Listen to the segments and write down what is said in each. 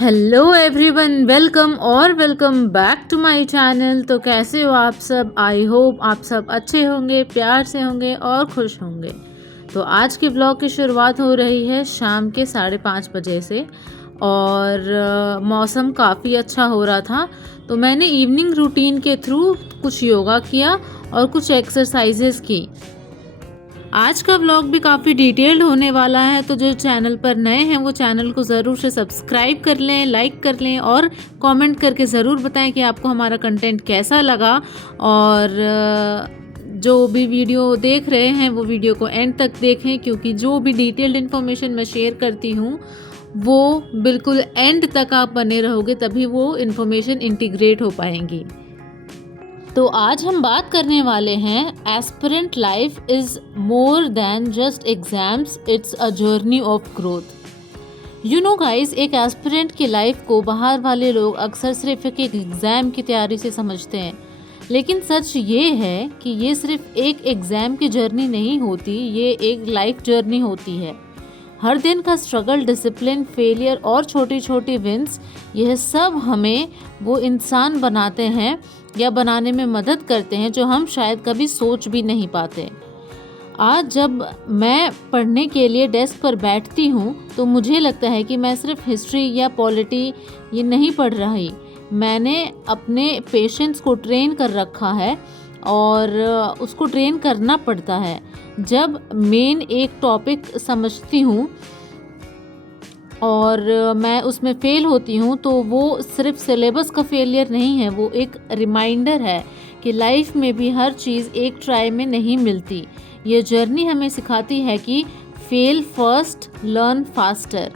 Hello everyone, welcome back to my channel. तो कैसे हो आप सब? आई होप आप सब अच्छे होंगे, प्यार से होंगे और खुश होंगे। तो आज के ब्लॉग की शुरुआत हो रही है शाम के 5:30 बजे से और मौसम काफ़ी अच्छा हो रहा था। तो मैंने इवनिंग रूटीन के थ्रू कुछ योगा किया और कुछ एक्सरसाइजेस की। आज का व्लॉग भी काफ़ी डिटेल्ड होने वाला है, तो जो चैनल पर नए हैं वो चैनल को ज़रूर से सब्सक्राइब कर लें, लाइक कर लें और कमेंट करके ज़रूर बताएं कि आपको हमारा कंटेंट कैसा लगा। और जो भी वीडियो देख रहे हैं वो वीडियो को एंड तक देखें, क्योंकि जो भी डिटेल्ड इन्फॉर्मेशन मैं शेयर करती हूँ वो बिल्कुल एंड तक आप बने रहोगे, तभी वो इन्फॉर्मेशन इंटीग्रेट हो पाएंगी। तो आज हम बात करने वाले हैं aspirant life is more than just exams, it's a journey of growth. You know guys, एक एस्पिरेंट की लाइफ को बाहर वाले लोग अक्सर सिर्फ एक एग्ज़ाम की तैयारी से समझते हैं, लेकिन सच ये है कि ये सिर्फ एक एग्ज़ाम की जर्नी नहीं होती, ये एक लाइफ जर्नी होती है। हर दिन का स्ट्रगल, डिसिप्लिन, फेलियर और छोटी छोटी विंस, यह सब हमें वो इंसान बनाते हैं या बनाने में मदद करते हैं जो हम शायद कभी सोच भी नहीं पाते। आज जब मैं पढ़ने के लिए डेस्क पर बैठती हूँ तो मुझे लगता है कि मैं सिर्फ हिस्ट्री या पॉलिटी ये नहीं पढ़ रही, मैंने अपने पेशेंस को ट्रेन कर रखा है और उसको ट्रेन करना पड़ता है। जब मेन एक टॉपिक समझती हूँ और मैं उसमें फ़ेल होती हूँ तो वो सिर्फ सिलेबस का फेलियर नहीं है, वो एक रिमाइंडर है कि लाइफ में भी हर चीज़ एक ट्राई में नहीं मिलती। ये जर्नी हमें सिखाती है कि फेल फर्स्ट, लर्न फास्टर।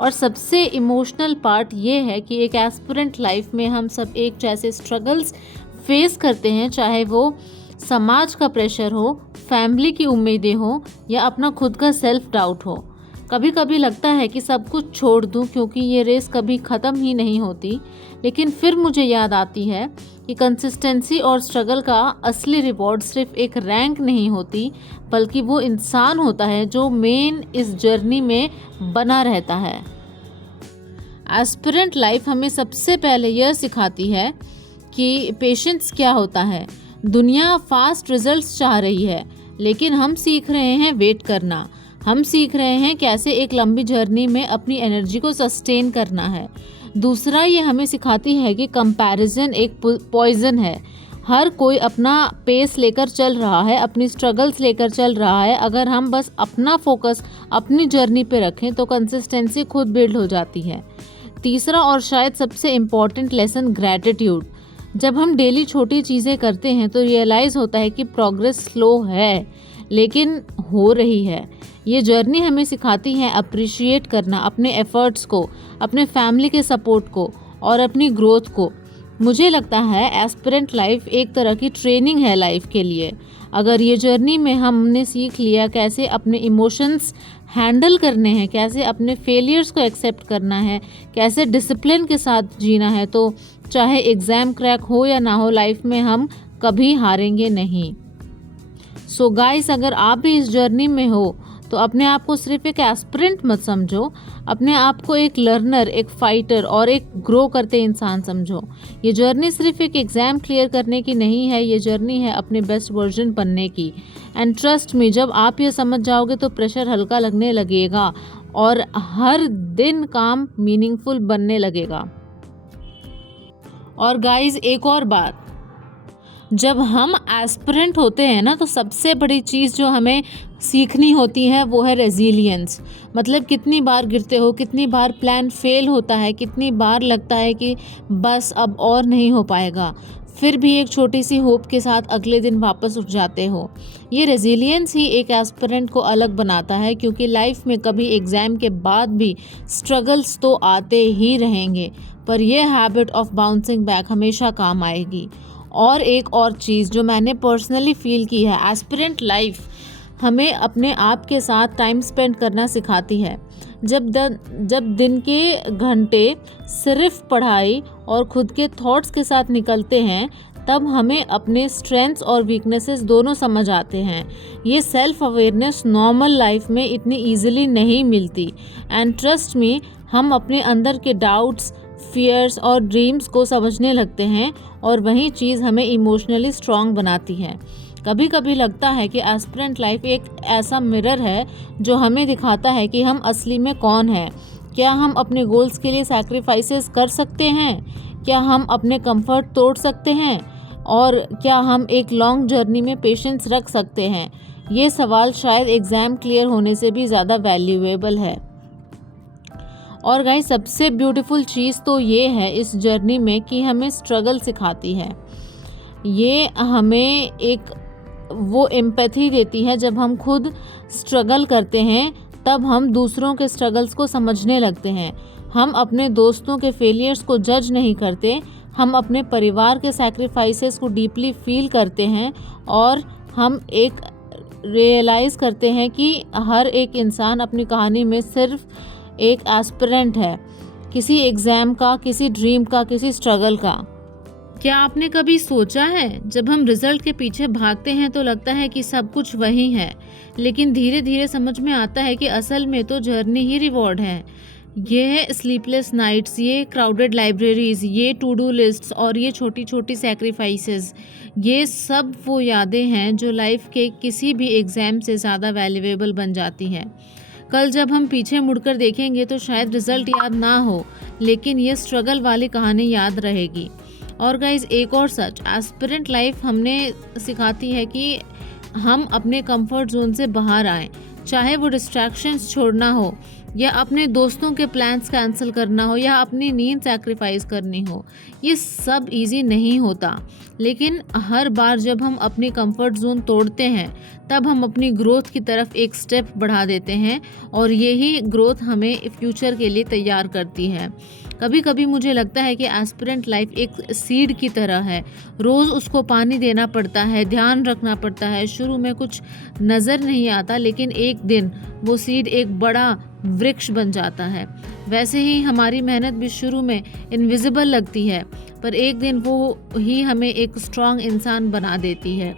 और सबसे इमोशनल पार्ट ये है कि एक एस्पिरेंट लाइफ में हम सब एक जैसे स्ट्रगल्स फेस करते हैं, चाहे वो समाज का प्रेशर हो, फैमिली की उम्मीदें हो या अपना खुद का सेल्फ डाउट हो। कभी कभी लगता है कि सब कुछ छोड़ दूं क्योंकि ये रेस कभी ख़त्म ही नहीं होती, लेकिन फिर मुझे याद आती है कि कंसिस्टेंसी और स्ट्रगल का असली रिवॉर्ड सिर्फ एक रैंक नहीं होती, बल्कि वो इंसान होता है जो मेन इस जर्नी में बना रहता है। एस्पिरेंट लाइफ हमें सबसे पहले यह सिखाती है कि पेशेंस क्या होता है। दुनिया फास्ट रिजल्ट्स चाह रही है, लेकिन हम सीख रहे हैं वेट करना। हम सीख रहे हैं कैसे एक लंबी जर्नी में अपनी एनर्जी को सस्टेन करना है। दूसरा, ये हमें सिखाती है कि कंपैरिजन एक पॉइजन है। हर कोई अपना पेस लेकर चल रहा है, अपनी स्ट्रगल्स लेकर चल रहा है। अगर हम बस अपना फोकस अपनी जर्नी पे रखें तो कंसिस्टेंसी खुद बिल्ड हो जाती है। तीसरा और शायद सबसे इम्पॉर्टेंट लेसन, ग्रैटिट्यूड। जब हम डेली छोटी चीज़ें करते हैं तो रियलाइज़ होता है कि प्रोग्रेस स्लो है लेकिन हो रही है। ये जर्नी हमें सिखाती है अप्रिशिएट करना, अपने एफर्ट्स को, अपने फैमिली के सपोर्ट को और अपनी ग्रोथ को। मुझे लगता है एस्पिरेंट लाइफ एक तरह की ट्रेनिंग है लाइफ के लिए। अगर ये जर्नी में हमने सीख लिया कैसे अपने इमोशंस हैंडल करने हैं, कैसे अपने फेलियर्स को एक्सेप्ट करना है, कैसे डिसिप्लिन के साथ जीना है, तो चाहे एग्ज़ाम क्रैक हो या ना हो, लाइफ में हम कभी हारेंगे नहीं। सो गाइस, अगर आप भी इस जर्नी में हो तो अपने आप को सिर्फ एक एस्पिरेंट मत समझो, अपने आप को एक लर्नर, एक फाइटर और एक ग्रो करते इंसान समझो। ये जर्नी सिर्फ एक एग्ज़ाम क्लियर करने की नहीं है, ये जर्नी है अपने बेस्ट वर्जन बनने की। एंड ट्रस्ट मी, जब आप ये समझ जाओगे तो प्रेशर हल्का लगने लगेगा और हर दिन काम मीनिंगफुल बनने लगेगा। और गाइज, एक और बात, जब हम एस्पिरेंट होते हैं ना तो सबसे बड़ी चीज़ जो हमें सीखनी होती है वो है रेजिलियंस। मतलब कितनी बार गिरते हो, कितनी बार प्लान फेल होता है, कितनी बार लगता है कि बस अब और नहीं हो पाएगा, फिर भी एक छोटी सी होप के साथ अगले दिन वापस उठ जाते हो। ये रेजिलियंस ही एक एस्पिरेंट को अलग बनाता है, क्योंकि लाइफ में कभी एग्ज़ाम के बाद भी स्ट्रगल्स तो आते ही रहेंगे, पर यह हैबिट ऑफ बाउंसिंग बैक हमेशा काम आएगी। और एक और चीज़ जो मैंने पर्सनली फील की है, एस्पिरेंट लाइफ हमें अपने आप के साथ टाइम स्पेंड करना सिखाती है। जब दिन के घंटे सिर्फ पढ़ाई और खुद के थॉट्स के साथ निकलते हैं, तब हमें अपने स्ट्रेंथ्स और वीकनेसेस दोनों समझ आते हैं। ये सेल्फ अवेयरनेस नॉर्मल लाइफ में इतनी ईजिली नहीं मिलती। एंड ट्रस्ट मी, हम अपने अंदर के डाउट्स, फियर्स और ड्रीम्स को समझने लगते हैं और वही चीज़ हमें इमोशनली स्ट्रॉन्ग बनाती है। कभी कभी लगता है कि एस्पिरेंट लाइफ एक ऐसा मिरर है जो हमें दिखाता है कि हम असली में कौन हैं। क्या हम अपने गोल्स के लिए सैक्रिफाइसेस कर सकते हैं? क्या हम अपने कंफर्ट तोड़ सकते हैं? और क्या हम एक लॉन्ग जर्नी में पेशेंस रख सकते हैं? ये सवाल शायद एग्ज़ाम क्लियर होने से भी ज़्यादा वैल्यूएबल है। और गाइस, सबसे ब्यूटीफुल चीज़ तो ये है इस जर्नी में कि हमें स्ट्रगल सिखाती है। ये हमें एक वो एम्पैथी देती है। जब हम खुद स्ट्रगल करते हैं तब हम दूसरों के स्ट्रगल्स को समझने लगते हैं। हम अपने दोस्तों के फेलियर्स को जज नहीं करते, हम अपने परिवार के सैक्रिफाइसेस को डीपली फील करते हैं और हम एक रियलाइज़ करते हैं कि हर एक इंसान अपनी कहानी में सिर्फ एक एस्पिरेंट है, किसी एग्ज़ाम का, किसी ड्रीम का, किसी स्ट्रगल का। क्या आपने कभी सोचा है, जब हम रिजल्ट के पीछे भागते हैं तो लगता है कि सब कुछ वही है, लेकिन धीरे धीरे समझ में आता है कि असल में तो जर्नी ही रिवॉर्ड है। ये स्लीपलेस नाइट्स, ये क्राउडेड लाइब्रेरीज, ये टू डू लिस्ट्स और ये छोटी छोटी सैक्रिफाइसेस, ये सब वो यादें हैं जो लाइफ के किसी भी एग्ज़ाम से ज़्यादा वैल्यूएबल बन जाती हैं। कल जब हम पीछे मुड़कर देखेंगे तो शायद रिजल्ट याद ना हो, लेकिन ये स्ट्रगल वाली कहानी याद रहेगी। और गाइज, एक और सच, एस्पिरेंट लाइफ हमने सिखाती है कि हम अपने कंफर्ट जोन से बाहर आएँ, चाहे वो डिस्ट्रैक्शंस छोड़ना हो या अपने दोस्तों के प्लान्स कैंसिल करना हो या अपनी नींद सैक्रिफाइस करनी हो। ये सब इजी नहीं होता, लेकिन हर बार जब हम अपनी कंफर्ट जोन तोड़ते हैं तब हम अपनी ग्रोथ की तरफ एक स्टेप बढ़ा देते हैं और यही ग्रोथ हमें फ्यूचर के लिए तैयार करती है। कभी कभी मुझे लगता है कि एस्पिरेंट लाइफ एक सीड की तरह है। रोज़ उसको पानी देना पड़ता है, ध्यान रखना पड़ता है। शुरू में कुछ नज़र नहीं आता, लेकिन एक दिन वो सीड एक बड़ा वृक्ष बन जाता है। वैसे ही हमारी मेहनत भी शुरू में इनविजिबल लगती है, पर एक दिन वो ही हमें एक स्ट्रॉन्ग इंसान बना देती है।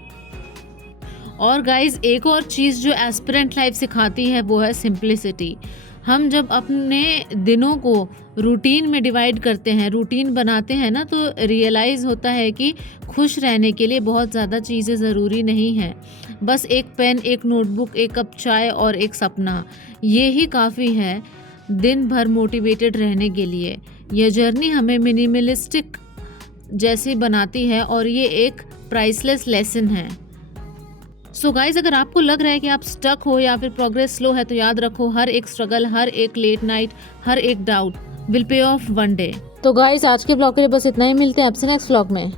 और गाइज, एक और चीज़ जो एस्पिरेंट लाइफ सिखाती है वो है सिंप्लिसिटी। हम जब अपने दिनों को रूटीन में डिवाइड करते हैं, रूटीन बनाते हैं ना, तो रियलाइज़ होता है कि खुश रहने के लिए बहुत ज़्यादा चीज़ें ज़रूरी नहीं हैं। बस एक पेन, एक नोटबुक, एक कप चाय और एक सपना, ये ही काफ़ी है दिन भर मोटिवेटेड रहने के लिए। यह जर्नी हमें मिनिमलिस्टिक जैसी बनाती है और ये एक प्राइसलेस लेसन है। सो गाइज, अगर आपको लग रहा है कि आप स्टक हो या फिर प्रोग्रेस स्लो है, तो याद रखो, हर एक स्ट्रगल, हर एक लेट नाइट, हर एक doubt will pay of one day. तो गाइज, आज के ब्लॉग के लिए बस इतना ही। मिलते हैं आपसे नेक्स्ट ब्लॉग में।